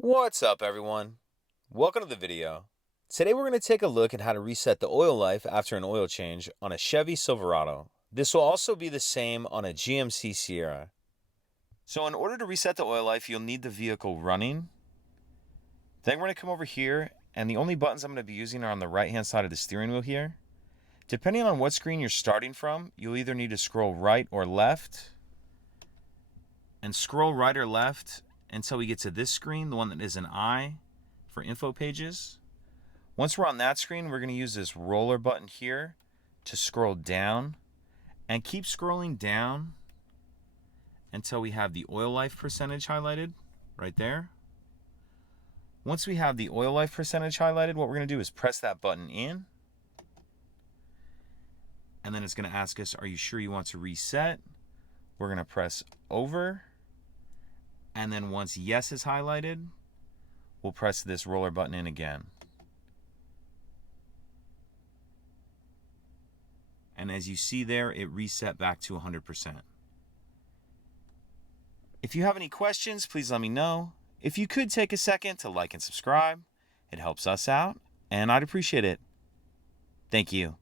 What's up, everyone? Welcome to the video. Today we're going to take a look at how to reset the oil life after an oil change on a Chevy Silverado. This will also be the same on a GMC Sierra. So in order to reset the oil life, you'll need the vehicle running. Then we're going to come over here, and the only buttons I'm going to be using are on the right hand side of the steering wheel here. Depending on what screen you're starting from, you'll either need to scroll right or left. And scroll right or left until we get to this screen, the one that is an I for info pages. Once we're on that screen, we're going to use this roller button here to scroll down, and keep scrolling down until we have the oil life percentage highlighted right there. Once we have the oil life percentage highlighted, what we're going to do is press that button in, and then it's going to ask us, are you sure you want to reset? We're going to press over, and then once yes is highlighted, we'll press this roller button in again. And as you see there, it reset back to 100%. If you have any questions, please let me know. If you could take a second to like and subscribe, it helps us out, and I'd appreciate it. Thank you.